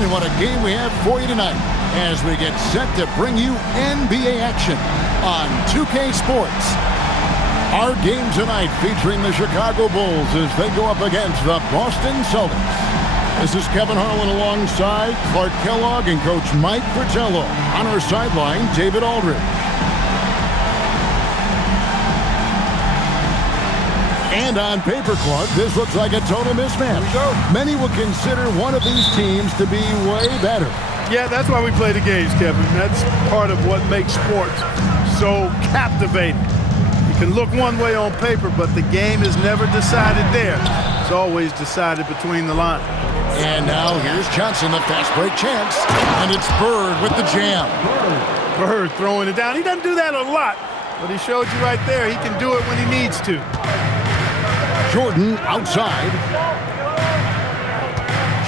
and what a game we have for you tonight as we get set to bring you NBA action on 2K Sports. Our game tonight featuring the Chicago Bulls as they go up against the Boston Celtics. This is Kevin Harlan alongside Clark Kellogg and Coach Mike Fratello. On our sideline, David Aldridge. And on paper, Clark, this looks like a total mismatch. Many will consider one of these teams to be way better. Yeah, that's why we play the games, Kevin. That's part of what makes sports so captivating. You can look one way on paper, but the game is never decided there. It's always decided between the lines. And now here's Johnson, the fast break chance. And it's Bird with the jam. Bird throwing it down. He doesn't do that a lot, but he showed you right there he can do it when he needs to. Jordan outside.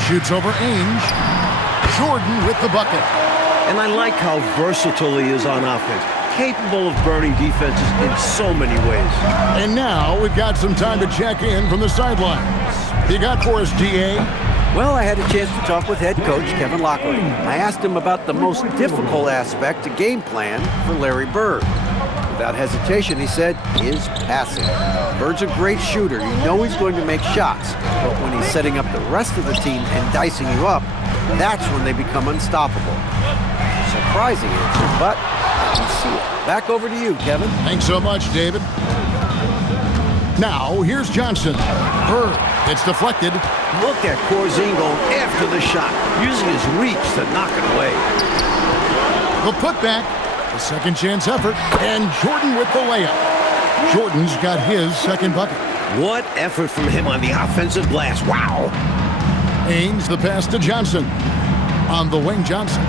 Shoots over Ainge. Jordan with the bucket. And I like how versatile he is on offense. Capable of burning defenses in so many ways. And now we've got some time to check in from the sidelines. You got for us, DA? Well, I had a chance to talk with head coach Kevin Lockley. I asked him about the most difficult aspect to game plan for Larry Bird. Without hesitation, he said, his passing. Bird's a great shooter. You know he's going to make shots. But when he's setting up the rest of the team and dicing you up, that's when they become unstoppable. Surprising answer, but you see it. Back over to you, Kevin. Thanks so much, David. Now, here's Johnson. Bird, it's deflected. Look at Corzine going after the shot, using his reach to knock it away. The putback. A second chance effort, and Jordan with the layup. Jordan's got his second bucket. What effort from him on the offensive glass. Wow. Ainge the pass to Johnson. On the wing, Johnson.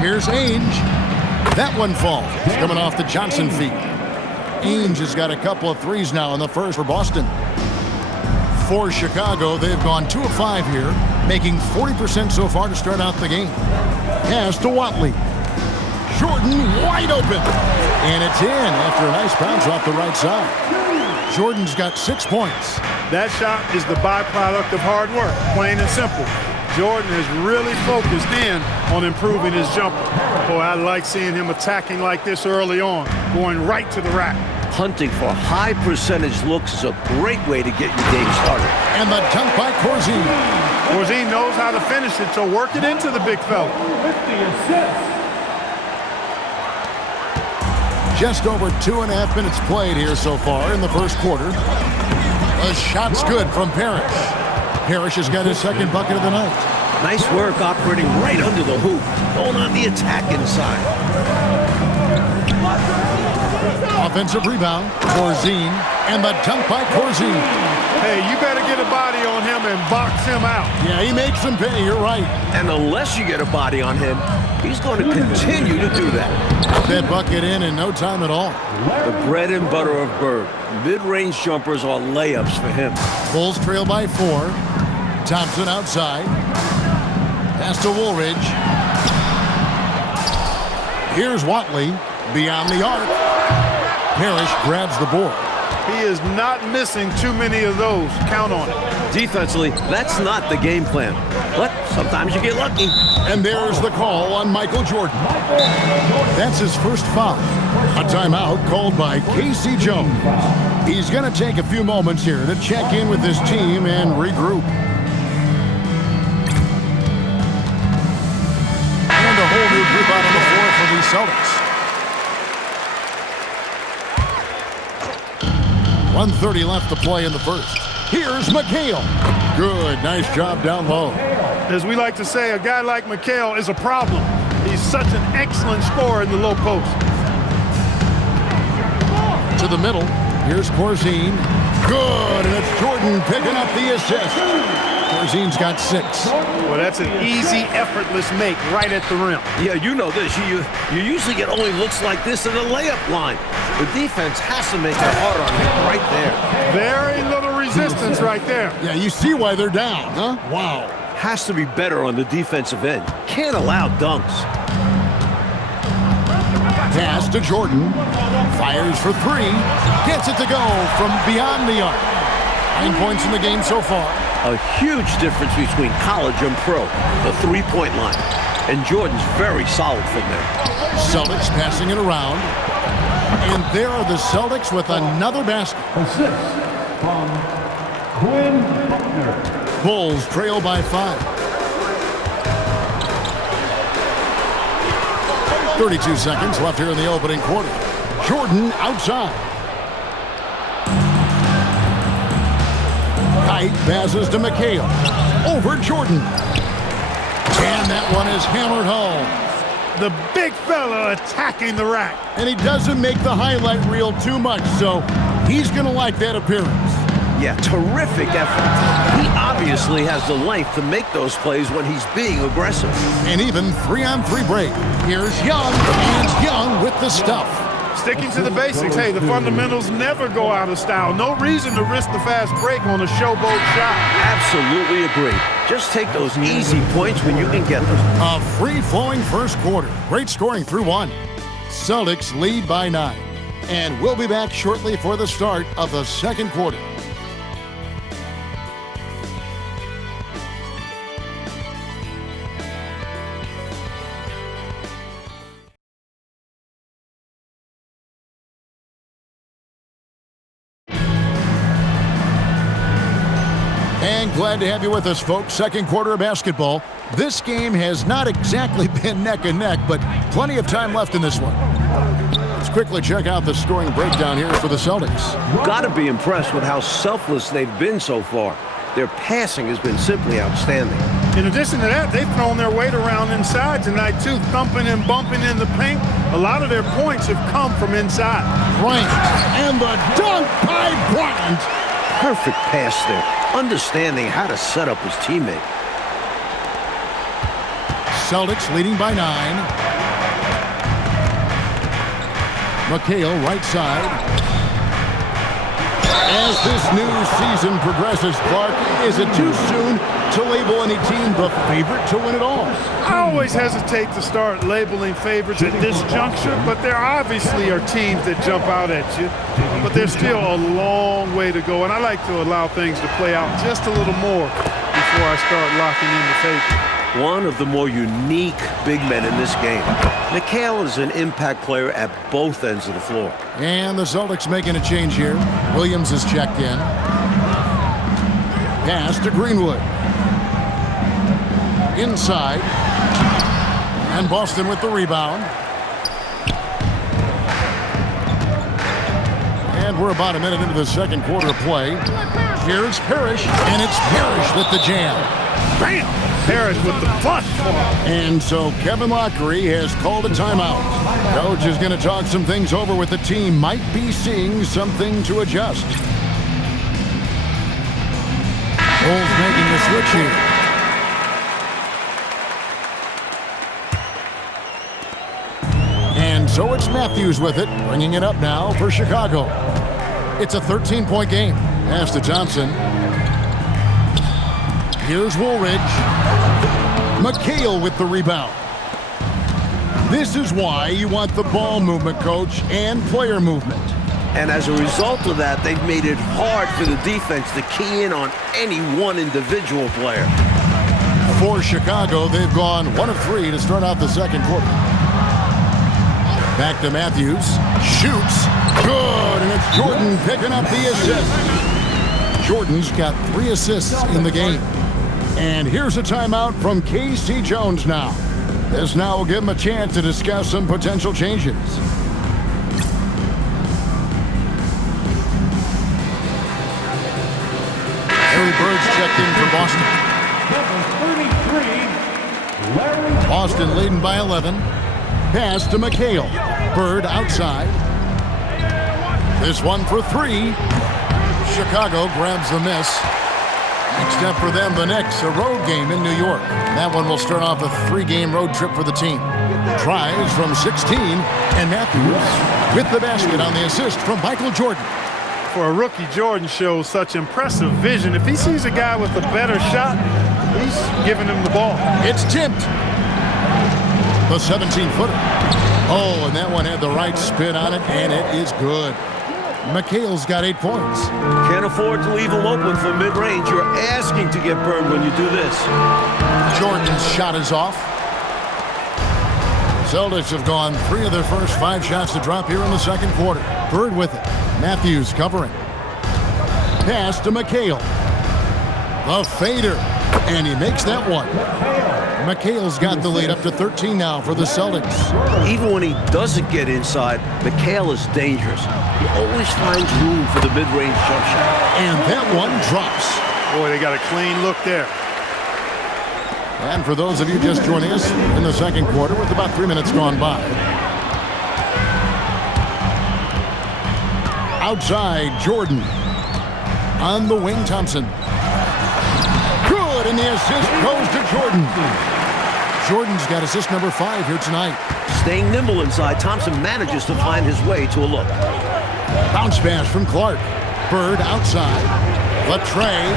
Here's Ainge. That one falls. It's coming off the Johnson feet. Ainge has got a couple of threes now in the first for Boston. For Chicago, they've gone 2 of 5 here, making 40% so far to start out the game. Pass to Watley. Jordan wide open. And it's in after a nice bounce off the right side. Jordan's got 6 points. That shot is the byproduct of hard work, plain and simple. Jordan has really focused in on improving his jumper. Boy, I like seeing him attacking like this early on, going right to the rack. Hunting for high percentage looks is a great way to get your game started. And the dunk by Corzine. Corzine knows how to finish it, so work it into the big fella. Just over 2.5 minutes played here so far in the first quarter. The shot's good from Parrish. Parrish has got his second bucket of the night. Nice work operating right under the hoop, going on the attack inside. Offensive rebound, Corzine, and the dunk by Corzine. Hey, you better get a body on him and box him out. Yeah, he makes him pay, you're right. And unless you get a body on him, he's going to continue to do that. That bucket in no time at all. The bread and butter of Bird. Mid-range jumpers are layups for him. Bulls trail by 4. Thompson outside. Pass to Woolridge. Here's Watley beyond the arc. Parrish grabs the board. He is not missing too many of those. Count on it. Defensively, that's not the game plan. But sometimes you get lucky. And there's the call on Michael Jordan. That's his first foul. A timeout called by Casey Jones. He's going to take a few moments here to check in with his team and regroup. And a whole new group out on the floor for the Celtics. 1:30 left to play in the first. Here's McHale. Good, nice job down low. As we like to say, a guy like McHale is a problem. He's such an excellent scorer in the low post. To the middle. Here's Corzine. Good, and it's Jordan picking up the assist. Corzine's got 6. Well, that's an easy, effortless make right at the rim. Yeah, you know this. You usually get only looks like this in the layup line. The defense has to make it harder on him right there. Very little resistance right there. Yeah, you see why they're down, huh? Wow. Has to be better on the defensive end. Can't allow dunks. Pass to Jordan. Fires for 3. Gets it to go from beyond the arc. 9 points in the game so far. A huge difference between college and pro, the three-point line. And Jordan's very solid from there. Celtics passing it around. And there are the Celtics with another basket. Assist from Quinn Buckner. Bulls trail by 5. 32 seconds left here in the opening quarter. Jordan outside. Kite passes to McHale. Over Jordan. And that one is hammered home. The big fella attacking the rack. And he doesn't make the highlight reel too much, so he's going to like that appearance. Yeah, terrific effort. He obviously has the length to make those plays when he's being aggressive. And even 3-on-3 break. Here's Young, and Young with the stuff. Sticking to the basics. Hey, the fundamentals never go out of style. No reason to risk the fast break on a showboat shot. Absolutely agree. Just take those easy points when you can get them. A free-flowing first quarter. Great scoring through 1. Celtics lead by 9. And we'll be back shortly for the start of the second quarter. And glad to have you with us, folks. Second quarter of basketball. This game has not exactly been neck and neck, but plenty of time left in this one. Let's quickly check out the scoring breakdown here for the Celtics. Got to be impressed with how selfless they've been so far. Their passing has been simply outstanding. In addition to that, they've thrown their weight around inside tonight, too, thumping and bumping in the paint. A lot of their points have come from inside. Bryant, and the dunk by Bryant. Perfect pass there, understanding how to set up his teammate. Celtics leading by 9. McHale right side. As this new season progresses, Clark, is it too soon to label any team the favorite to win it all? I always hesitate to start labeling favorites at this juncture, but there obviously are teams that jump out at you. But there's still a long way to go, and I like to allow things to play out just a little more before I start locking in the favorite. One of the more unique big men in this game. McHale is an impact player at both ends of the floor. And the Celtics making a change here. Williams is checked in. Pass to Greenwood. Inside. And Boston with the rebound. And we're about a minute into the second quarter of play. Here's Parrish, and it's Parrish with the jam. Bam! Parrish with the punch. And so Kevin Lockery has called a timeout. Coach is going to talk some things over with the team. Might be seeing something to adjust. Bulls making the switch here. And so it's Matthews with it, bringing it up now for Chicago. It's a 13-point game. Pass to Thompson. Here's Woolridge. McHale with the rebound. This is why you want the ball movement, coach, and player movement. And as a result of that, they've made it hard for the defense to key in on any one individual player. For Chicago, they've gone 1 of 3 to start out the second quarter. Back to Matthews. Shoots. Good. And it's Jordan picking up the assist. Jordan's got 3 assists in the game. And here's a timeout from K.C. Jones now. This now will give him a chance to discuss some potential changes. Larry Bird's checked in for Boston. Boston leading by 11. Pass to McHale. Bird outside. This one for 3. Chicago grabs the miss. Next up for them, the Knicks, a road game in New York. That one will start off a 3-game road trip for the team. Tries from 16, and Matthews with the basket on the assist from Michael Jordan. For a rookie, Jordan shows such impressive vision. If he sees a guy with a better shot, he's giving him the ball. It's tipped. The 17-footer. Oh, and that one had the right spin on it, and it is good. McHale's got 8 points. Can't afford to leave him open for mid-range. You're asking to get burned when you do this. Jordan's shot is off. Celtics have gone 3 of their first 5 shots to drop here in the second quarter. Bird with it. Matthews covering. Pass to McHale. The fader. And he makes that one. McHale's got the lead up to 13 now for the Celtics. Even when he doesn't get inside, McHale is dangerous. He always finds room for the mid-range jump shot. And that one drops. Boy, they got a clean look there. And for those of you just joining us in the second quarter with about 3 minutes gone by. Outside, Jordan. On the wing, Thompson. Good, and the assist goes to Jordan. Jordan's got assist number 5 here tonight. Staying nimble inside, Thompson manages to find his way to a look. Bounce pass from Clark. Bird outside. Latre.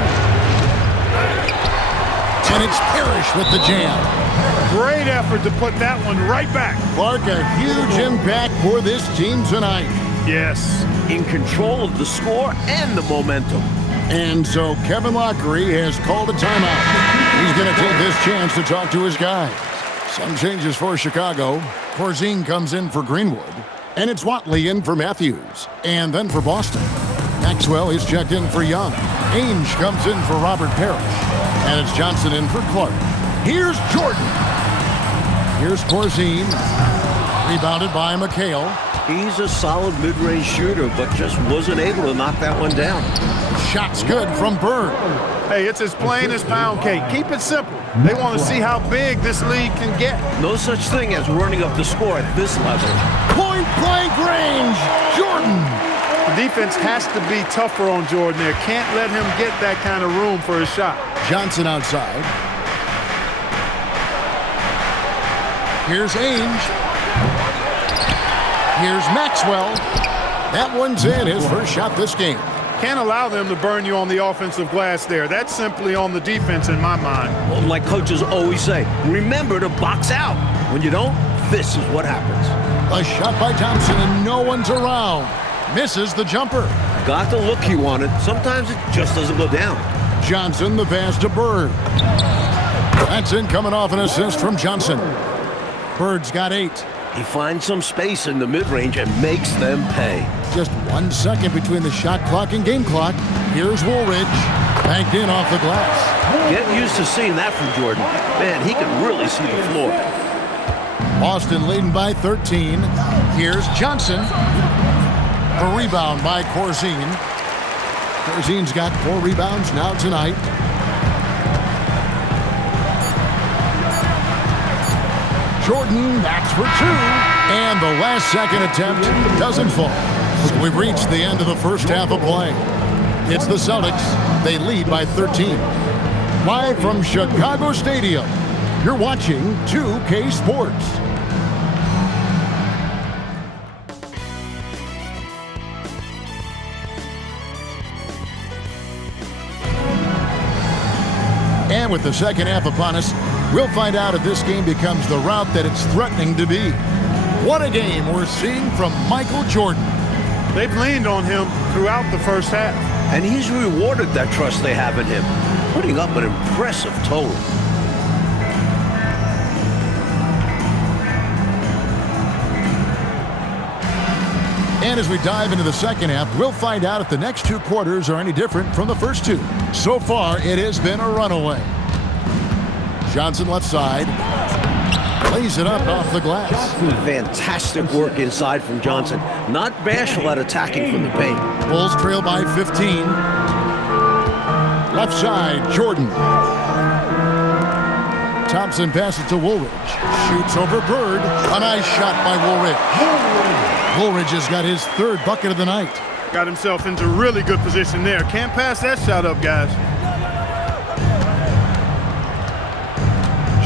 And it's Parrish with the jam. Great effort to put that one right back. Clark, a huge impact for this team tonight. Yes. In control of the score and the momentum. And so Kevin Lockery has called a timeout. He's going to take this chance to talk to his guys. Some changes for Chicago. Corzine comes in for Greenwood. And it's Watley in for Matthews. And then for Boston, Maxwell is checked in for Young. Ainge comes in for Robert Parrish. And it's Johnson in for Clark. Here's Jordan. Here's Corzine. Rebounded by McHale. He's a solid mid-range shooter, but just wasn't able to knock that one down. Shot's good from Bird. Hey, it's as plain as pound cake. Keep it simple. They want to see how big this league can get. No such thing as running up the score at this level. Point-blank range. Jordan. The defense has to be tougher on Jordan there. Can't let him get that kind of room for his shot. Johnson outside. Here's Ainge. Here's Maxwell. That one's in, his first shot this game. Can't allow them to burn you on the offensive glass there. That's simply on the defense in my mind. Well, like coaches always say, remember to box out. When you don't, this is what happens. A shot by Thompson and no one's around. Misses the jumper. Got the look he wanted. Sometimes it just doesn't go down. Johnson, the pass to Bird. That's in, coming off an assist from Johnson. Bird's got 8. He finds some space in the mid-range and makes them pay. Just 1 second between the shot clock and game clock. Here's Woolridge. Banked in off the glass. Get used to seeing that from Jordan. Man, he can really see the floor. Boston leading by 13. Here's Johnson. The rebound by Corzine. Corzine's got 4 rebounds now tonight. Jordan, that's for 2. And the last second attempt doesn't fall. So we've reached the end of the first half of play. It's the Celtics. They lead by 13. Live from Chicago Stadium, you're watching 2K Sports. And with the second half upon us, we'll find out if this game becomes the route that it's threatening to be. What a game we're seeing from Michael Jordan. They've leaned on him throughout the first half. And he's rewarded that trust they have in him, putting up an impressive total. And as we dive into the second half, we'll find out if the next 2 quarters are any different from the first 2. So far, it has been a runaway. Johnson left side. Lays it up off the glass. Fantastic work inside from Johnson. Not bashful at attacking from the paint. Bulls trail by 15. Left side, Jordan. Thompson passes to Woolridge. Shoots over Bird. A nice shot by Woolridge. Woolridge has got his 3rd bucket of the night. Got himself into really good position there. Can't pass that shot up, guys.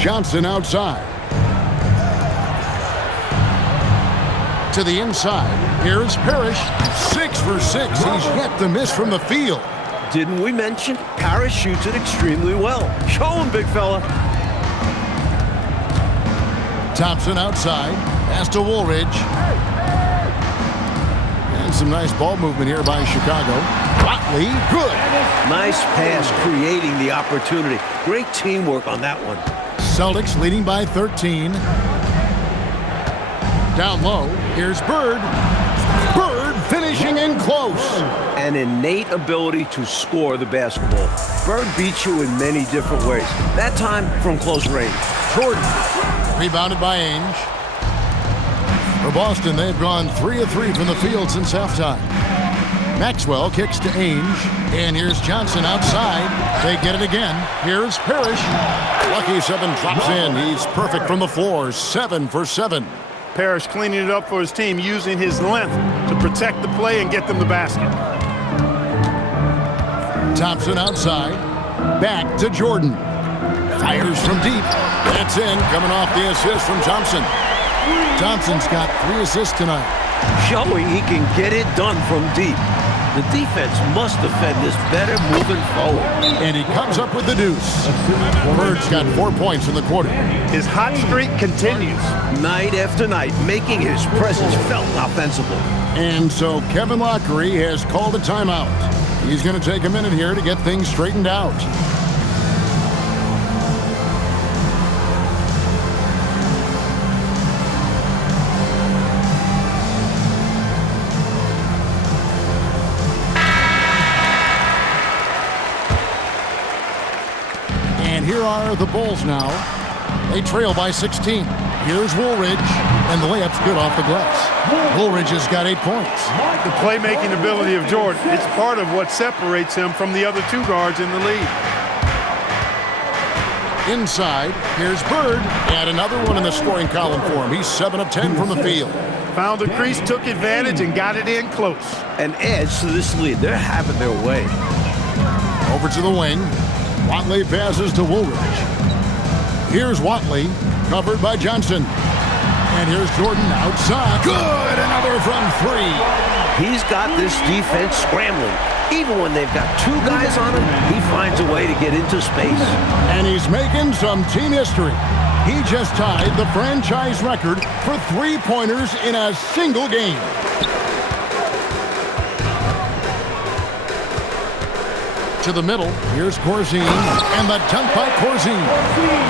Johnson outside. To the inside. Here's Parrish. 6 for 6. He's yet to miss from the field. Didn't we mention? Parrish shoots it extremely well. Show him, big fella. Thompson outside. Pass to Woolridge. And seeing some nice ball movement here by Chicago. Watley, good. Nice pass, creating the opportunity. Great teamwork on that one. Celtics leading by 13. Down low, here's Bird. Bird finishing in close. An innate ability to score the basketball. Bird beats you in many different ways. That time from close range. Jordan, rebounded by Ainge. For Boston, they've gone 3 of 3 from the field since halftime. Maxwell kicks to Ainge, and here's Johnson outside. They get it again. Here's Parrish. Lucky 7 drops in. He's perfect from the floor, 7 for 7. Parrish cleaning it up for his team, using his length to protect the play and get them the basket. Thompson outside. Back to Jordan. Fires from deep. That's in, coming off the assist from Thompson. Thompson's got 3 assists tonight. Showing he can get it done from deep. The defense must defend this better moving forward. And he comes up with the deuce. Bird's got 4 points in the quarter. His hot streak continues. Night after night, making his presence felt offensively. And so Kevin Lockery has called a timeout. He's going to take a minute here to get things straightened out. And here are the Bulls now. They trail by 16. Here's Woolridge, and the layup's good off the glass. Woolridge has got 8 points. The playmaking ability of Jordan, it's part of what separates him from the other 2 guards in the league. Inside, here's Bird, and another one in the scoring column for him. He's 7 of 10 from the field. Found the crease, took advantage, and got it in close. An edge to this lead. They're having their way. Over to the wing. Watley passes to Woolridge. Here's Watley, covered by Johnson. And here's Jordan outside. Good! Another from 3. He's got this defense scrambling. Even when they've got 2 guys on him, he finds a way to get into space. And he's making some team history. He just tied the franchise record for 3-pointers in a single game. To the middle, here's Corzine, and the dunk by Corzine.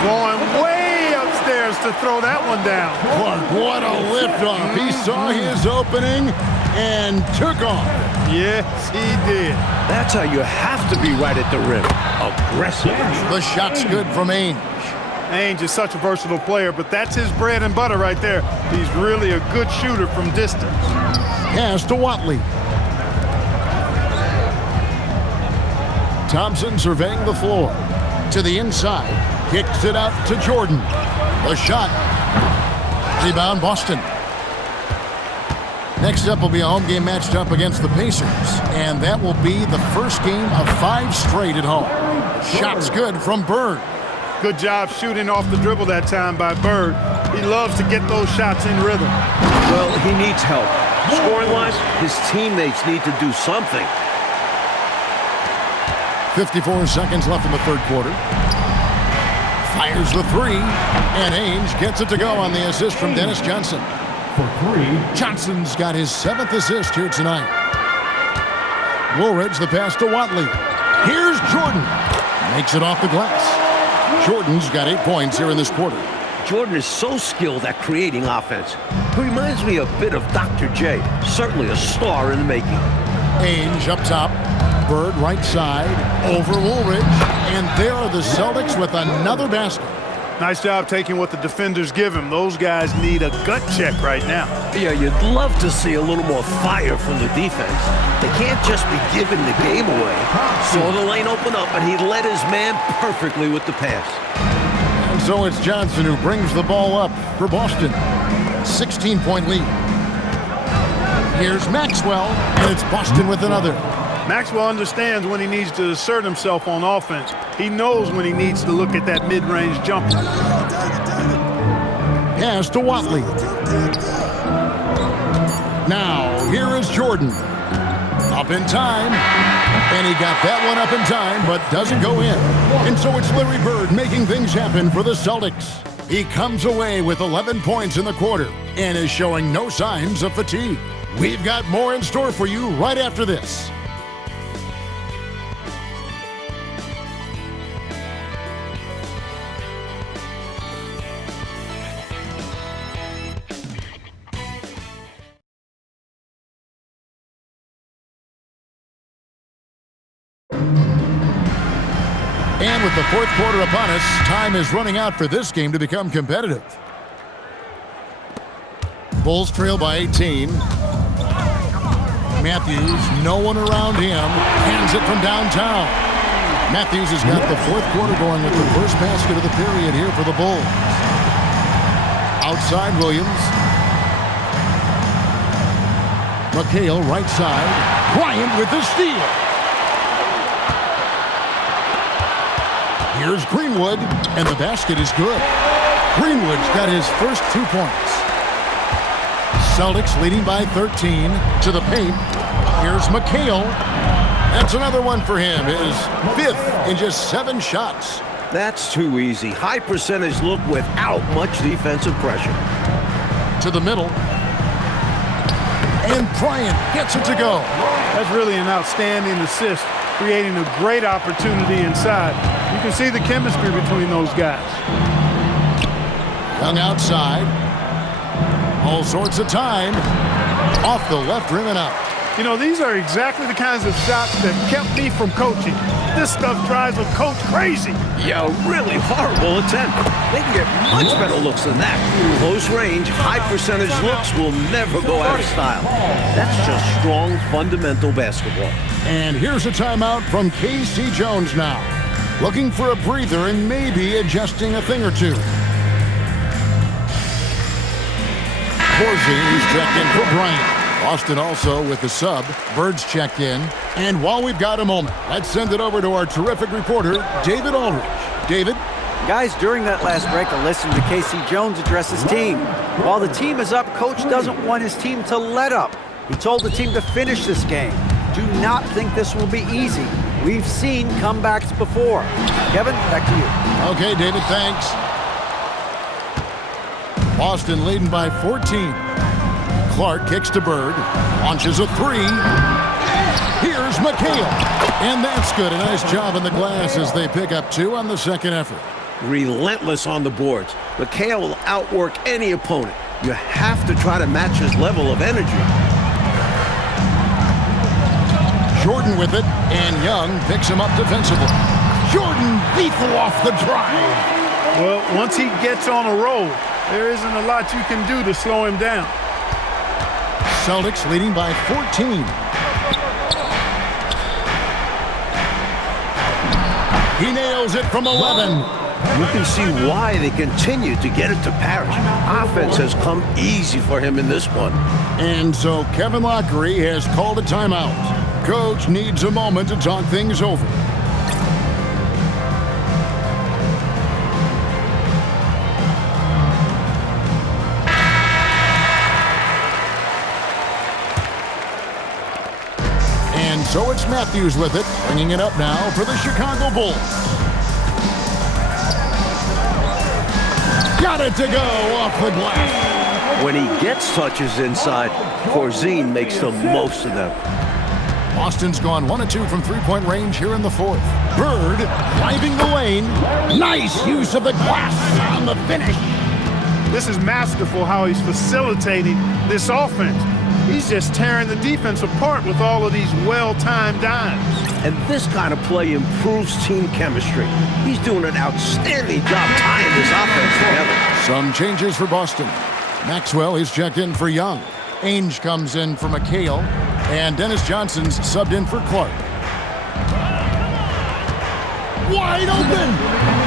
Going way upstairs to throw that one down. Clark, what a liftoff. He saw his opening and took off. Yes, he did. That's how you have to be right at the rim. Aggressive. The shot's good from Ainge. Ainge is such a versatile player, but that's his bread and butter right there. He's really a good shooter from distance. Pass to Watley. Thompson surveying the floor. To the inside. Kicks it out to Jordan. The shot. Rebound Boston. Next up will be a home game matched up against the Pacers. And that will be the first game of 5 straight at home. Shot's good from Bird. Good job shooting off the dribble that time by Bird. He loves to get those shots in rhythm. Well, he needs help. Scoring-wise, his teammates need to do something. 54 seconds left in the third quarter. Fires the 3, and Ainge gets it to go on the assist from Dennis Johnson. For 3. Johnson's got his 7th assist here tonight. Woolridge the pass to Watley. Here's Jordan. Makes it off the glass. Jordan's got 8 points here in this quarter. Jordan is so skilled at creating offense. He reminds me a bit of Dr. J. Certainly a star in the making. Ainge up top. Bird right side. Over Woolridge. And there are the Celtics with another basket. Nice job taking what the defenders give him. Those guys need a gut check right now. Yeah, you'd love to see a little more fire from the defense. They can't just be giving the game away. Saw the lane open up, and he led his man perfectly with the pass. And so it's Johnson who brings the ball up for Boston. 16-point lead. Here's Maxwell, and it's Boston with another. Maxwell understands when he needs to assert himself on offense. He knows when he needs to look at that mid-range jumper. Pass to Watley. Now, here is Jordan. Up in time. And he got that one up in time, but doesn't go in. And so it's Larry Bird making things happen for the Celtics. He comes away with 11 points in the quarter and is showing no signs of fatigue. We've got more in store for you right after this. And with the fourth quarter upon us, time is running out for this game to become competitive. Bulls trail by 18. Matthews, no one around him, hands it from downtown. Matthews has got the fourth quarter going with the first basket of the period here for the Bulls. Outside Williams. McHale right side. Bryant with the steal. Here's Greenwood, and the basket is good. Greenwood's got his first 2 points. Celtics leading by 13 to the paint. Here's McHale. That's another one for him. His fifth in just 7 shots. That's too easy. High percentage look without much defensive pressure. To the middle. And Bryant gets it to go. That's really an outstanding assist, creating a great opportunity inside. You can see the chemistry between those guys. Young outside. All sorts of time. Off the left rim and out. You know, these are exactly the kinds of shots that kept me from coaching. This stuff drives a coach crazy. Yeah, really horrible attempt. They can get much better looks than that. Close range, high percentage looks will never go out of style. That's just strong, fundamental basketball. And here's a timeout from K.C. Jones now. Looking for a breather and maybe adjusting a thing or two. Corsi checked in for Bryant. Boston also with the sub. Bird's checked in. And while we've got a moment, let's send it over to our terrific reporter, David Aldridge. David? Guys, during that last break, I listened to K.C. Jones address his team. While the team is up, Coach doesn't want his team to let up. He told the team to finish this game. Do not think this will be easy. We've seen comebacks before. Kevin, back to you. Okay, David, thanks. Boston leading by 14. Clark kicks to Bird. Launches a three. Here's McHale. And that's good. A nice job in the glass as they pick up 2 on the second effort. Relentless on the boards. McHale will outwork any opponent. You have to try to match his level of energy. Jordan with it, and Young picks him up defensively. Jordan lethal off the drive. Well, once he gets on a roll, there isn't a lot you can do to slow him down. Celtics leading by 14. He nails it from 11. You can see why they continue to get it to Parrish. Offense has come easy for him in this one. And so Kevin Lockery has called a timeout. Coach needs a moment to talk things over. And so it's Matthews with it, bringing it up now for the Chicago Bulls. Got it to go off the glass. When he gets touches inside, Corzine makes the most of them. Boston's gone 1 of 2 from three-point range here in the fourth. Bird driving the lane. Nice use of the glass on the finish. This is masterful how he's facilitating this offense. He's just tearing the defense apart with all of these well-timed dimes. And this kind of play improves team chemistry. He's doing an outstanding job tying this offense together. Some changes for Boston. Maxwell is checked in for Young. Ainge comes in for McHale. And Dennis Johnson's subbed in for Clark. Wide open!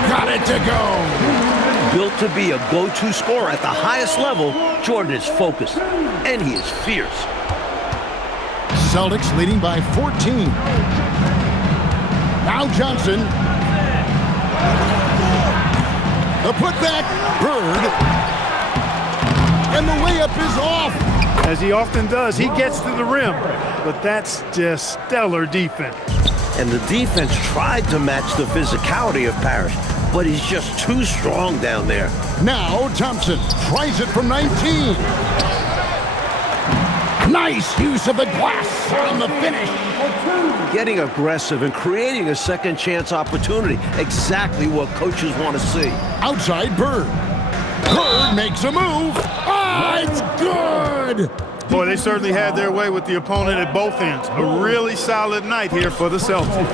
Got it to go! Built to be a go-to scorer at the highest level, Jordan is focused, and he is fierce. Celtics leading by 14. Now Johnson. The putback, Bird. And the layup is off. As he often does, he gets to the rim, but that's just stellar defense. And the defense tried to match the physicality of Parrish, but he's just too strong down there. Now Thompson tries it from 19. Nice use of the glass on the finish. Getting aggressive and creating a second chance opportunity. Exactly what coaches want to see. Outside Bird. Bird makes a move. Ah, it's good. Boy, they certainly had their way with the opponent at both ends. A really solid night here for the Celtics.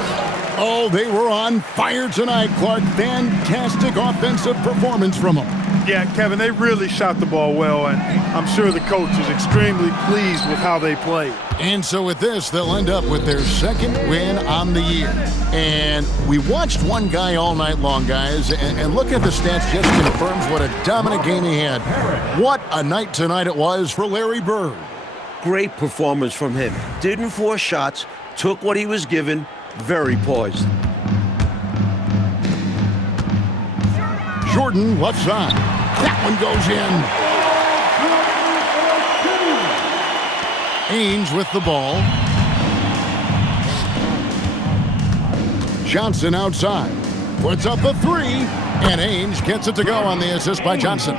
Oh, they were on fire tonight, Clark. Fantastic offensive performance from them. Yeah, Kevin, they really shot the ball well, and I'm sure the coach is extremely pleased with how they played. And so with this, they'll end up with their second win on the year. And we watched one guy all night long, guys, and look at the stats just confirms what a dominant game he had. What a night tonight it was for Larry Bird. Great performance from him. Didn't force shots, took what he was given, very poised. Jordan left side. That one goes in. Ainge with the ball. Johnson outside. Puts up the three. And Ainge gets it to go on the assist by Johnson.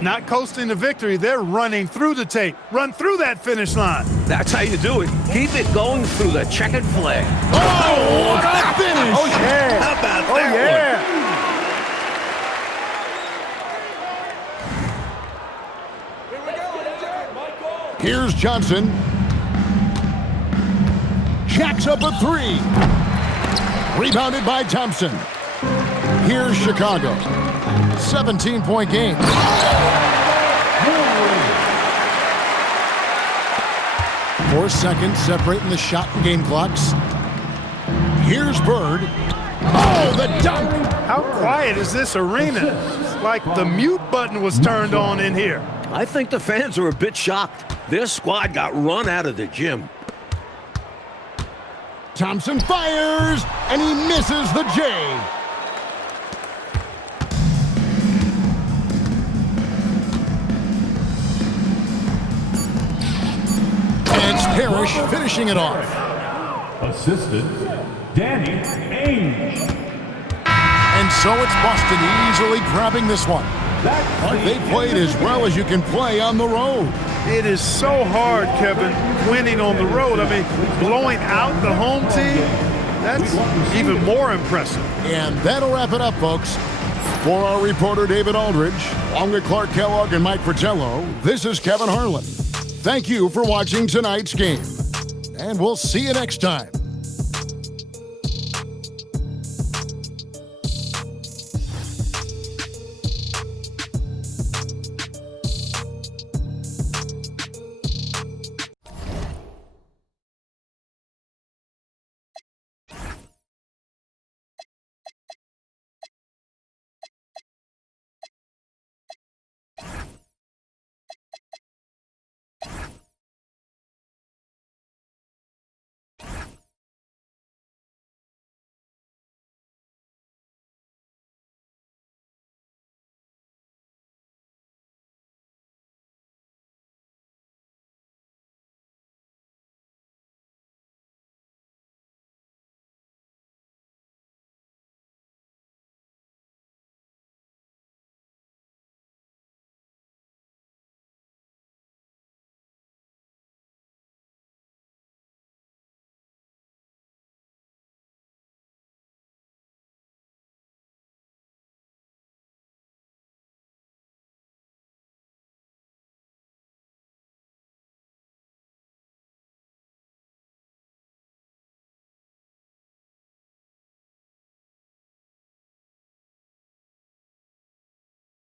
Not coasting to victory. They're running through the tape. Run through that finish line. That's how you do it. Keep it going through the checkered flag. Oh, what a finish! Oh, yeah. How about Oh, that yeah. Here's Johnson. Jacks up a three. Rebounded by Thompson. Here's Chicago. 17-point game. 4 seconds separating the shot and game clocks. Here's Bird. Oh, the dunk! How quiet is this arena? It's like the mute button was turned on in here. I think the fans are a bit shocked. Their squad got run out of the gym. Thompson fires, and he misses the J. And it's Parrish finishing it off. Assistant, Danny Ainge. And so it's Boston easily grabbing this one. But they played as well as you can play on the road. It is so hard, Kevin, winning on the road. I mean, blowing out the home team, that's even more impressive. And that'll wrap it up, folks. For our reporter, David Aldridge, along with Clark Kellogg and Mike Fratello, this is Kevin Harlan. Thank you for watching tonight's game. And we'll see you next time.